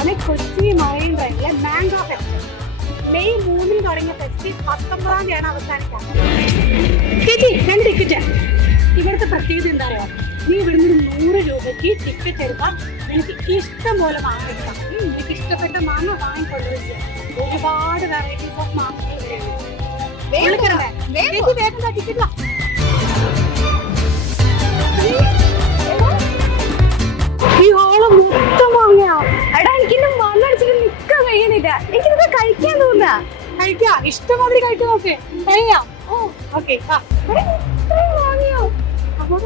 ഇതാണ് കൊച്ചി മറൈൻ ഡ്രൈവിലെ mango fest May മൂന്നിന് തുടങ്ങിയ ഫെസ്റ്റ് പത്തൊമ്പതാം തീയതിയാണ് അവസാനിക്കാറ് ചേച്ചി രണ്ട് ടിക്കറ്റ് ഇവിടുത്തെ പ്രത്യേകത എന്താ പറയുക നീ ഇവിടുന്ന് നൂറ് രൂപയ്ക്ക് ടിക്കറ്റ് എടുക്കാം നിനക്ക് ഇഷ്ടം പോലെ മാങ്ങ എടുക്കാം നിനക്ക് ഇഷ്ടപ്പെട്ട മാങ്ങ വാങ്ങിക്കൊണ്ടുപോയി ചെയ്യാം ഒരുപാട് വെറൈറ്റീസ് ഓഫ് മാങ്ങ ടിക്കറ്റ് കഴിക്കാ. ഇഷ്ടമാതിരി കഴിച്ചു നോക്ക്. കഴിയാം? ഓ ഓക്കെ വാങ്ങിയോ? അപ്പൊ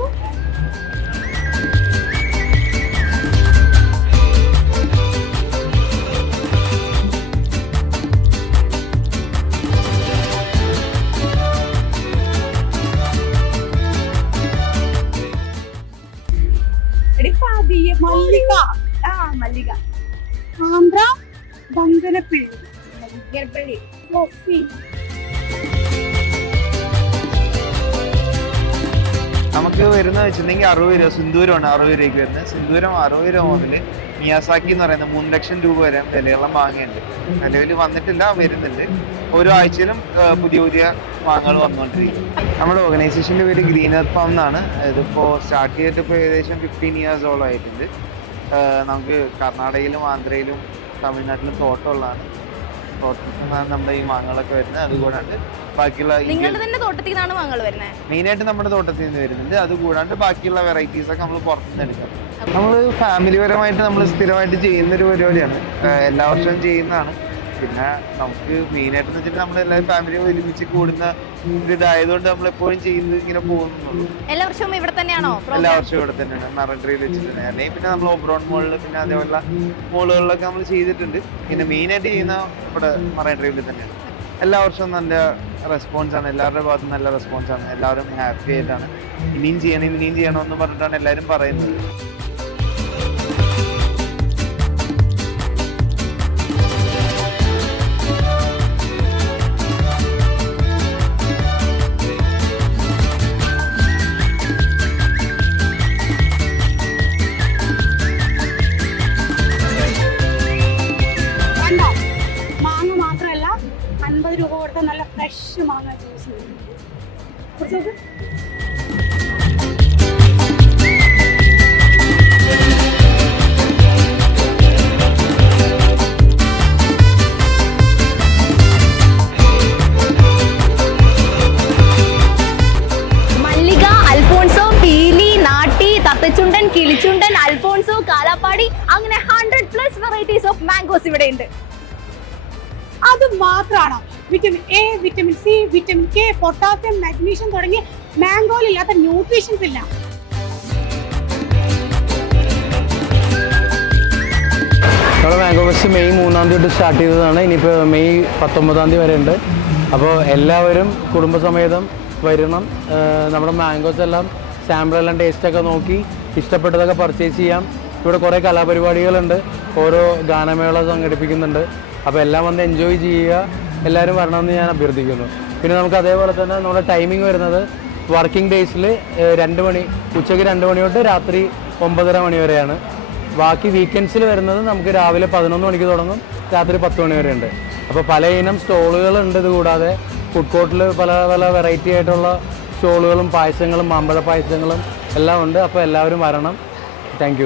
മല്ലിക. ആ മല്ലിക. ആന്ധ്ര ബങ്കനപ്പിള്ളി മല്ലികപ്പള്ളി കോഫി നമുക്ക് വരുന്ന വെച്ചിട്ടുണ്ടെങ്കിൽ അറുപത് രൂപ സിന്ദൂരമാണ് അറുപത് രൂപയ്ക്ക് വരുന്നത്. സിന്ദൂരം അറുപത് രൂപ മുതൽ മിയാസാക്കി എന്ന് പറയുന്ന മൂന്ന് ലക്ഷം രൂപ വരെ വിലയുള്ള മാങ്ങയുണ്ട്. നിലവിൽ വന്നിട്ടില്ല വരുന്നുണ്ട്. ഓരോ ആഴ്ചയിലും പുതിയ പുതിയ മാങ്ങകൾ വന്നുകൊണ്ടിരിക്കും നമ്മുടെ ഓർഗനൈസേഷന്റെ പേര് ഗ്രീൻ എർത്ത് ഫാം എന്നാണ്. ഇതിപ്പോൾ സ്റ്റാർട്ട് ചെയ്തിട്ട് ഇപ്പോൾ ഏകദേശം ഫിഫ്റ്റീൻ ഇയേഴ്സോളം ആയിട്ടുണ്ട്. നമുക്ക് കർണാടകയിലും ആന്ധ്രയിലും തമിഴ്നാട്ടിലും തോട്ടമുള്ളതാണ്. തോട്ടത്തിൽ നിന്നാണ് നമ്മുടെ ഈ മാങ്ങകളൊക്കെ വരുന്നത്. അതുകൂടാണ്ട് ബാക്കിയുള്ള നിങ്ങളുടെ തന്നെ തോട്ടത്തിൽ നിന്നാണ് മങ്ങൾ വരുന്നത് മെയിനായിട്ട് നമ്മുടെ തോട്ടത്തിൽ നിന്ന് വരുന്നുണ്ട് അതുകൂടാണ്ട് ബാക്കിയുള്ള വെറൈറ്റീസ് ഒക്കെ നമ്മൾ പുറത്തുനിന്ന് എടുക്കാം. നമ്മൾ ഫാമിലി പരമായിട്ട് നമ്മൾ സ്ഥിരമായിട്ട് ചെയ്യുന്ന ഒരു പരിപാടിയാണ്. എല്ലാ വർഷവും ചെയ്യുന്നതാണ്. പിന്നെ നമുക്ക് മെയിനായിട്ട് വെച്ചിട്ട് നമ്മൾ എല്ലാവരും ഫാമിലി ഒരുമിച്ച് കൂടുന്ന ഇതായതുകൊണ്ട് നമ്മൾ എപ്പോഴും ചെയ്യുന്നത് ഇങ്ങനെ പോകുന്നുള്ളൂ. എല്ലാ വർഷവും ഇവിടെ തന്നെയാണോ എല്ലാ വർഷവും ഇവിടെ തന്നെയാണ്. മറൻട്രിയിൽ വെച്ചിട്ട് തന്നെ. അല്ലെങ്കിൽ പിന്നെ നമ്മൾ ഓബ്രോൺ മോളിൽ പിന്നെ അതേപോലെ മോളുകളിലൊക്കെ നമ്മൾ ചെയ്തിട്ടുണ്ട്. പിന്നെ മെയിനായിട്ട് ചെയ്യുന്ന ഇവിടെ മറൻട്രിയിൽ തന്നെയാണ്. എല്ലാ വർഷവും നല്ല റെസ്പോൺസ് ആണ്. എല്ലാവരുടെ ഭാഗത്തും നല്ല റെസ്പോൺസ് ആണ്. എല്ലാവരും ഹാപ്പി ആയിട്ടാണ്. ഇനിയും ചെയ്യണം ഇനിയും ചെയ്യണം എന്ന് പറഞ്ഞിട്ടാണ് എല്ലാവരും പറയുന്നത്. ഫ്രഷ് മാങ്ങ ജ്യൂസ് നാട്ടി തത്തച്ചുണ്ടൻ കിളിച്ചുണ്ടൻ അൽഫോൺസോ കാലാപ്പാടി അങ്ങനെ hundred plus varieties of mangoes ഇവിടെ ഉണ്ട് അത് മാത്രമാണോ vitamin A vitamin C vitamin K potassium magnesium തുടങ്ങിയ മാംഗോയിൽ ഇല്ലാത്ത ന്യൂട്രീഷൻസ് ഇല്ല. നമ്മുടെ മാംഗോ ഫെസ്റ്റ് മെയ് മൂന്നാം തീയതി സ്റ്റാർട്ട് ചെയ്തതാണ്. ഇനിയിപ്പോൾ മെയ് പത്തൊമ്പതാം തീയതി വരെ ഉണ്ട്. അപ്പോൾ എല്ലാവരും കുടുംബസമേതം വരണം. നമ്മുടെ മാംഗോസ് എല്ലാം സാമ്പിൾ എല്ലാം ടേസ്റ്റ് ഒക്കെ നോക്കി ഇഷ്ടപ്പെട്ടതൊക്കെ പർച്ചേസ് ചെയ്യാം. ഇവിടെ കുറേ കലാപരിപാടികളുണ്ട്. ഓരോ ഗാനമേള സംഘടിപ്പിക്കുന്നുണ്ട്. അപ്പോൾ എല്ലാം വന്ന് എൻജോയ് ചെയ്യുക. എല്ലാവരും വരണമെന്ന് ഞാൻ അഭ്യർത്ഥിക്കുന്നു. പിന്നെ നമുക്ക് അതേപോലെ തന്നെ നമ്മുടെ ടൈമിംഗ് വരുന്നത് വർക്കിംഗ് ഡേയ്സിൽ രണ്ട് മണി ഉച്ചയ്ക്ക് രണ്ട് മണി തൊട്ട് രാത്രി ഒമ്പതര മണി വരെയാണ്. ബാക്കി വീക്കെൻഡ്സിൽ വരുന്നത് നമുക്ക് രാവിലെ പതിനൊന്ന് മണിക്ക് തുടങ്ങും രാത്രി പത്ത് മണി വരെ ഉണ്ട് അപ്പോൾ പല ഇനം സ്റ്റോളുകളുണ്ട് ഇത് കൂടാതെ ഫുഡ് കോർട്ടിൽ പല പല വെറൈറ്റി ആയിട്ടുള്ള സ്റ്റോളുകളും പായസങ്ങളും മാമ്പഴ പായസങ്ങളും എല്ലാം ഉണ്ട്. അപ്പോൾ എല്ലാവരും വരണം. താങ്ക്